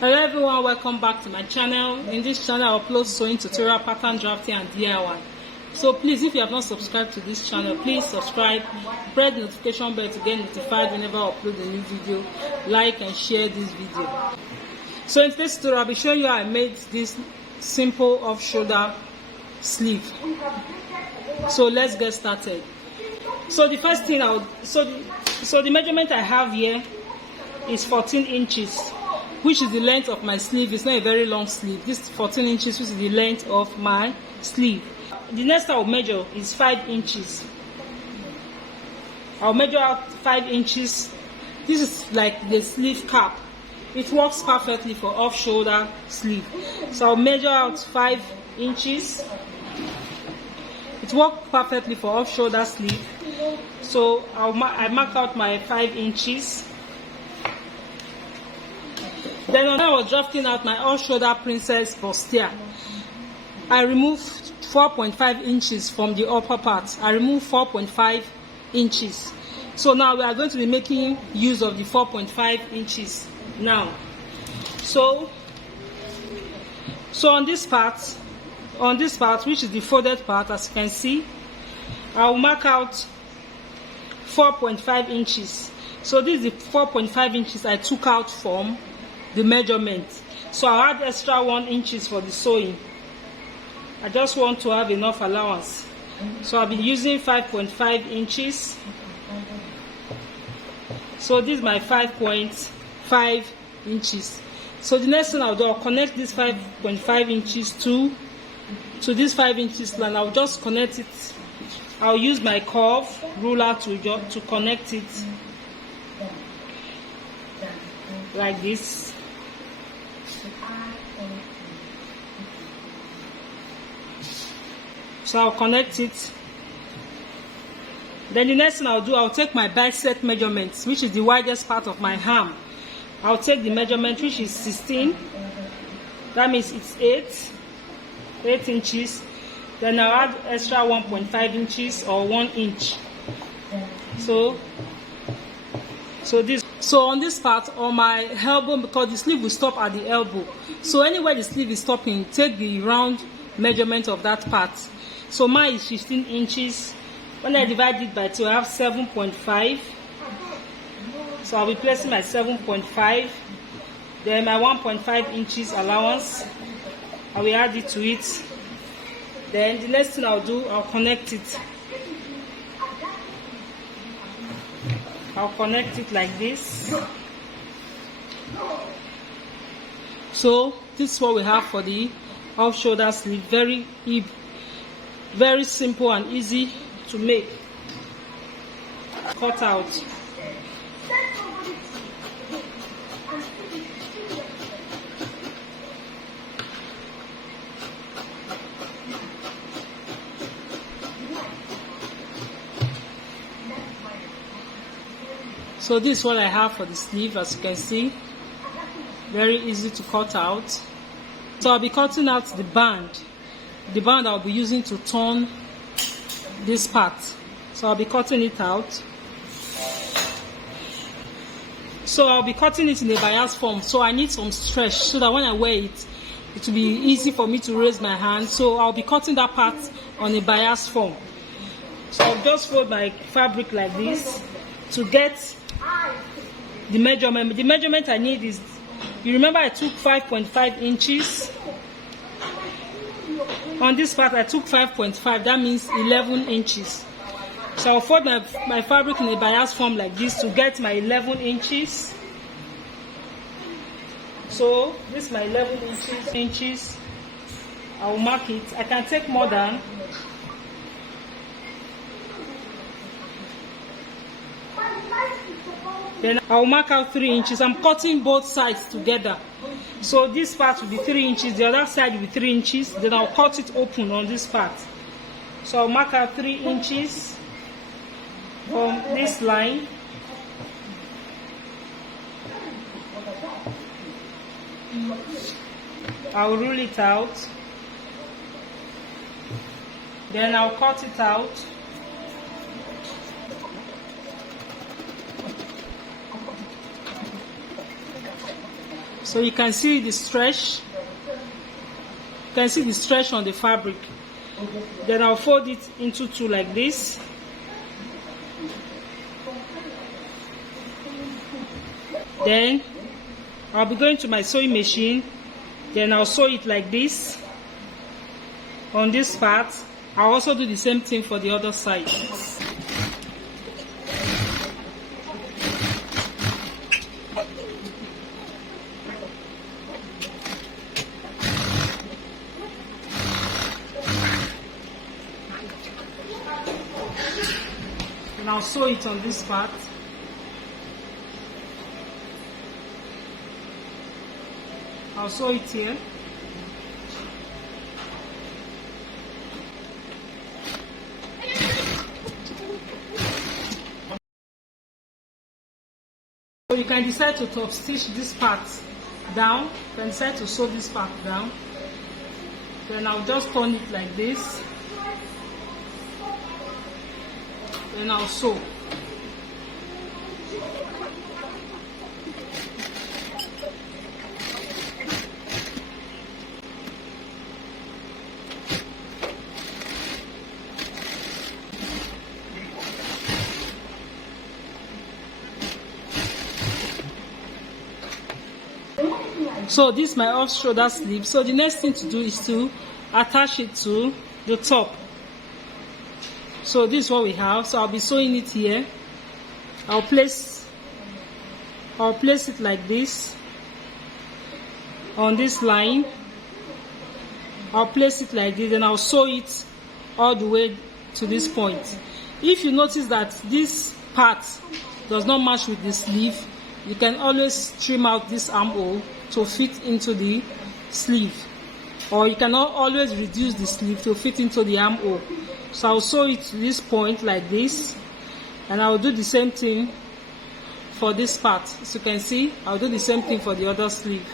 Hello everyone, welcome back to my channel. In this channel I upload sewing tutorial, pattern drafting and DIY. So please, if you have not subscribed to this channel, please subscribe, press the notification bell to get notified whenever I upload a new video. Like and share this video. So in today's tutorial I'll be showing you how I made this simple off-shoulder sleeve. So let's get started. So the first thing the measurement I have here is 14 inches, which is the length of my sleeve. It's not a very long sleeve. This 14 inches, which is the length of my sleeve. The next I'll measure is 5 inches. I'll measure out 5 inches. This is like the sleeve cap. It works perfectly for off-shoulder sleeve. So I'll measure out 5 inches. It works perfectly for off-shoulder sleeve. So I mark out my 5 inches. Then when I was drafting out my off-shoulder princess bustier, I removed 4.5 inches from the upper part. I removed 4.5 inches. So now we are going to be making use of the 4.5 inches now. So on this part, which is the folded part, as you can see, I will mark out 4.5 inches. So this is the 4.5 inches I took out from the measurement. So I'll add extra 1 inches for the sewing. I just want to have enough allowance. So I'll be using 5.5 inches. So this is my 5.5 inches. So the next thing I'll do, I'll connect this 5.5 inches to this 5 inches line. I'll just connect it. I'll use my curve ruler to connect it like this. So I'll connect it. Then the next thing I'll do, I'll take my bicep measurements, which is the widest part of my arm. I'll take the measurement, which is 16. That means it's 8 inches. Then I'll add extra 1.5 inches or 1 inch. So on this part, on my elbow, because the sleeve will stop at the elbow. So anywhere the sleeve is stopping, take the round measurement of that part. So mine is 15 inches. When I divide it by 2, I have 7.5. So I'll be placing my 7.5. Then my 1.5 inches allowance, I will add it to it. Then the next thing I'll do, I'll connect it. I'll connect it like this. So this is what we have for the off-shoulder sleeve. Very simple and easy to make. Cut out. So this is what I have for the sleeve, as you can see. Very easy to cut out. So I'll be cutting out the band. The band I'll be using to turn this part. So I'll be cutting it out. So I'll be cutting it in a bias form. So I need some stretch so that when I wear it, it will be easy for me to raise my hand. So I'll be cutting that part on a bias form. So I'll just fold my fabric like this to get the measurement. The measurement I need is, you remember I took 5.5 inches. On this part I took 5.5, that means 11 inches. So I'll fold my fabric in a bias form like this to get my 11 inches. So this is my 11 inches. I'll mark it. I can take more than. Then I'll mark out 3 inches. I'm cutting both sides together. So this part will be 3 inches, the other side will be 3 inches. Then I'll cut it open on this part. So I'll mark out 3 inches from this line. I'll rule it out. Then I'll cut it out. So you can see the stretch. You can see the stretch on the fabric. Then I'll fold it into two like this. Then I'll be going to my sewing machine. Then I'll sew it like this on this part. I'll also do the same thing for the other side. And I'll sew it on this part. I'll sew it here. So you can decide to top stitch this part down. You can decide to sew this part down. Then I'll just turn it like this. Then I'll sew. So this is my off shoulder sleeve. So the next thing to do is to attach it to the top. So this is what we have. So I'll be sewing it here. I'll place it like this on this line. I'll place it like this, and I'll sew it all the way to this point. If you notice that this part does not match with the sleeve, you can always trim out this armhole to fit into the sleeve, or you can always reduce the sleeve to fit into the armhole. So I'll sew it to this point like this, and I'll do the same thing for this part. As you can see, I'll do the same thing for the other sleeve.